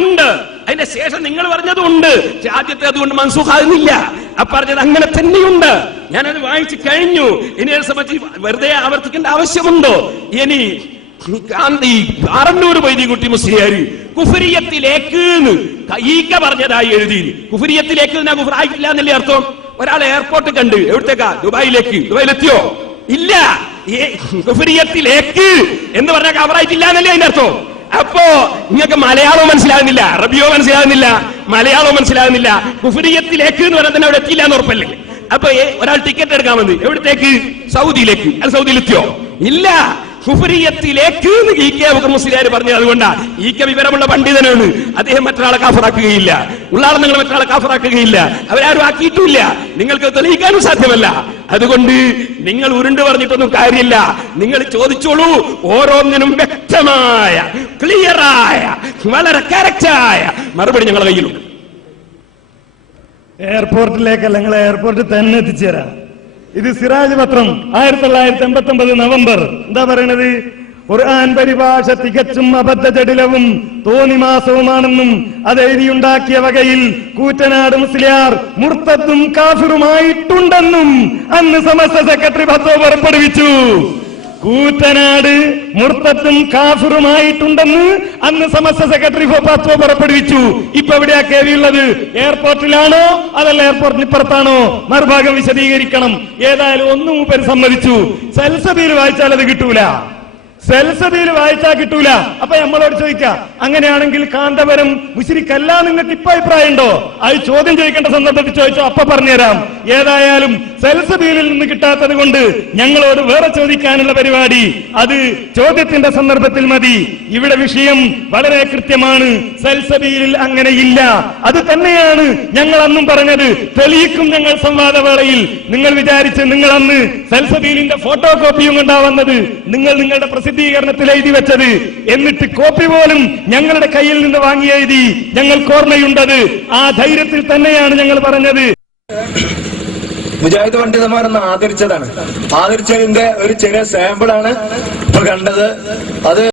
ഉണ്ട്, അതിന്റെ ശേഷം നിങ്ങൾ പറഞ്ഞതുണ്ട്. ആദ്യത്തെ അതുകൊണ്ട് മൻസൂഖാകുന്നില്ല. പറഞ്ഞത് അങ്ങനെ തന്നെയുണ്ട്. ഞാനത് വായിച്ചു കഴിഞ്ഞു. ഇനി അതിനെ സംബന്ധിച്ച് വെറുതെ ആവർത്തിക്കേണ്ട ആവശ്യമുണ്ടോ? ഇനി ആറന്നൂർ വൈദ്യകുട്ടി മുസ്ലിയാർ കുഫരിയത്തിലേക്ക് ഈക്ക പറഞ്ഞതായി എഴുതി. കുഫരിയത്തിലേക്ക് കുഫറായിട്ടില്ല എന്നല്ലേ അർത്ഥം? ഒരാൾ എയർപോർട്ട് കണ്ട്, എവിടത്തേക്കാ? ദുബായിലെത്തിയോ? ഇല്ല. കുഫരിയത്തിലേക്ക് എന്ന് പറഞ്ഞാൽ കവറായിട്ടില്ല എന്നല്ലേ അതിന്റെ അർത്ഥം? അപ്പോ നിങ്ങൾക്ക് മലയാളവും മനസ്സിലാകുന്നില്ല, അറബിയോ മനസ്സിലാകുന്നില്ല, മലയാളവും മനസ്സിലാകുന്നില്ല. കുഫരിയത്തിലേക്ക് എന്ന് പറഞ്ഞാൽ തന്നെ അവിടെ എത്തിയില്ല എന്ന് ഉറപ്പല്ലേ? അപ്പൊ ഒരാൾ ടിക്കറ്റ് എടുക്കാൻ വന്നു, എവിടത്തേക്ക്? സൗദിയിലേക്ക്. അത് സൗദിയിലെത്തിയോ? ഇല്ല. കുഫരിയത്തിലേക്ക് മുസ്ലിയാർ പറഞ്ഞത് അതുകൊണ്ടാ. ഈക്ക വിവരമുള്ള പണ്ഡിതനാണ്, അദ്ദേഹം മറ്റൊരാളെ കാഫറാക്കുകയില്ല. ഉള്ളാളെ നിങ്ങൾ മറ്റൊരാളെ കാഫറാക്കുകയില്ല. അവരാരും ആക്കിയിട്ടില്ല, നിങ്ങൾക്ക് തെളിയിക്കാനും സാധ്യമല്ല. അതുകൊണ്ട് നിങ്ങൾ ഉരുണ്ട് പറഞ്ഞിട്ടൊന്നും കാര്യമില്ല. നിങ്ങൾ ചോദിച്ചോളൂ, ഓരോന്നിനും വ്യക്തമായ ക്ലിയറായ വളരെ കറക്റ്റായ മറുപടി ഞങ്ങളുടെ കയ്യിലുണ്ട്. എയർപോർട്ടിലേക്കല്ല, നിങ്ങൾ എയർപോർട്ടിൽ തന്നെ എത്തിച്ചേരാം. ഇത് സിറാജ് പത്രം 1989 നവംബർ. എന്താ പറയണത്? ഖുർആൻ പരിഭാഷ തികച്ചും അബദ്ധജടിലവും തോന്നിമാസവുമാണെന്നും അത് എഴുതിയുണ്ടാക്കിയ വകയിൽ കൂറ്റനാട് മുസ്ലിയാർ മുർത്തദ്ദും കാഫിറുമായിട്ടുണ്ടെന്നും അന്ന് സമസ്ത സെക്രട്ടറി ഫത്വ പുറപ്പെടുവിച്ചു. കൂറ്റനാട് മുർത്തദ്ദും കാഫിറുമായിട്ടുണ്ടെന്ന് അന്ന് സമസ്ത സെക്രട്ടറി ഫത്വ പുറപ്പെടുവിച്ചു. ഇപ്പൊ എവിടെയാ കേറിയുള്ളത്? എയർപോർട്ടിലാണോ അതല്ല എയർപോർട്ടിന് ഇപ്പുറത്താണോ? മറുഭാഗം വിശദീകരിക്കണം. ഏതായാലും ഒന്നും മൂപ്പര് സമ്മതിച്ചു. സൽസബീൽ വായിച്ചാൽ അത് കിട്ടൂല, സെൽസബിയിൽ വായിച്ചാൽ കിട്ടൂല. അപ്പൊ നമ്മളോട് ചോദിക്കാം, അങ്ങനെയാണെങ്കിൽ കാന്തപുരം മുശ്രിക്കല്ല നിങ്ങൾക്ക് ഇപ്പൊ അഭിപ്രായം ഉണ്ടോ? അത് ചോദ്യം ചോദിക്കേണ്ട സന്ദർഭത്തിൽ ചോദിച്ചോ, അപ്പൊ പറഞ്ഞുതരാം. ഏതായാലും സെൽസബിയിൽ നിന്ന് കിട്ടാത്തത് കൊണ്ട് ഞങ്ങളോട് വേറെ ചോദിക്കാനുള്ള പരിപാടി അത് ചോദ്യത്തിന്റെ സന്ദർഭത്തിൽ മതി. ഇവിടെ വിഷയം വളരെ കൃത്യമാണ്. സെൽസബിയിൽ അങ്ങനെയില്ല. അത് തന്നെയാണ് ഞങ്ങൾ അന്നും പറഞ്ഞത്. തെളിയിക്കും ഞങ്ങൾ സംവാദവേളയിൽ. നിങ്ങൾ വിചാരിച്ച് നിങ്ങൾ അന്ന് സെൽസബിലിന്റെ ഫോട്ടോ കോപ്പിയും കൊണ്ടാവുന്നത് നിങ്ങളുടെ പ്രസിദ്ധീകരണത്തിൽ എഴുതി വെച്ചത്, എന്നിട്ട് കോപ്പി പോലും ഞങ്ങളുടെ കയ്യിൽ നിന്ന് വാങ്ങി എഴുതി ഞങ്ങൾക്ക് ഓർമ്മയുണ്ടത്. ആ ധൈര്യത്തിൽ തന്നെയാണ് ഞങ്ങൾ പറഞ്ഞത്. മുജാഹിദ് പണ്ഡിതന്മാരെന്ന് ആദരിച്ചതാണ്. ആദരിച്ചതിന്റെ ഒരു ചെറിയ സാമ്പിളാണ് ഇപ്പൊ കണ്ടത്. അത്